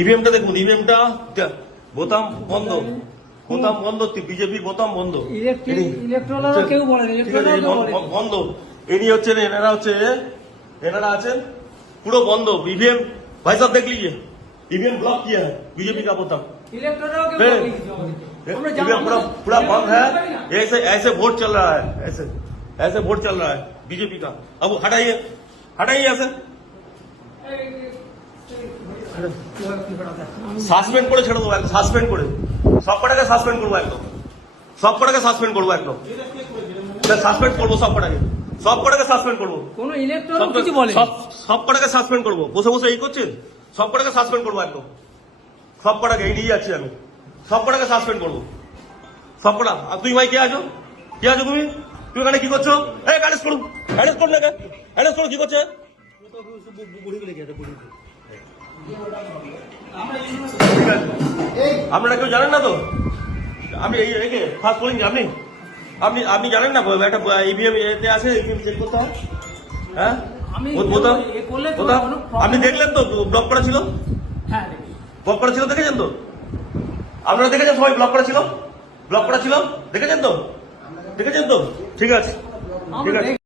ইভিএমটা দেখুন, ইভিএমটা বোতাম বন্ধ, বোতাম বন্ধ, বিজেপির বোতাম বন্ধ, কেউ বলে বন্ধ। ইনি হচ্ছেন, এনারা আছেন পুরো বন্ধ ईवीएम। भाई साहब देख लीजिए, ईवीएम ब्लॉक किया है बीजेपी का बोताम, ईवीएम पूरा बंद है। ऐसे ऐसे वोट चल रहा है, ऐसे ऐसे वोट चल रहा है बीजेपी का। अब हटाइए, हटाइए ऐसे সাসপেন্ড করে ছেড়ে দেবো, একদম সাসপেন্ড করে, সব কটাকে সাসপেন্ড করবো, একদম সব কটাকে সাসপেন্ড করবো, একদম সাসপেন্ড করবো, সব কটাকে সাসপেন্ড করবো, কোন ইলেকট্রন কিছু বলে, সব কটাকে সাসপেন্ড করবো। বসে বসে এই করছেন, সব কটাকে সাসপেন্ড করবো, একদম সব কটাকে, এই নিয়ে যাচ্ছি আমি, সব কটাকে সাসপেন্ড করবো, সব কটা। আর তুই ভাই কে আছো, কে আছো তুমি? তুমি এখানে কি করছো? এই অ্যারেস্ট করুন, অ্যারেস্ট করুন, অ্যারেস্ট করুন। কি করছে? আপনারা কেউ জানেন না তো? আপনি এই ফার্স্ট বলিং আপনি আপনি আপনি জানেন না একটা ইভিএম এতে আছে, ইভিএম চেক করতে হয়। হ্যাঁ, আপনি দেখলেন তো ব্লক করা ছিল? ব্লক করা ছিল, দেখেছেন তো? আপনারা দেখেছেন সবাই? ব্লক করা ছিল, ব্লক করা ছিল, দেখেছেন তো? দেখেছেন তো? ঠিক আছে, ঠিক আছে।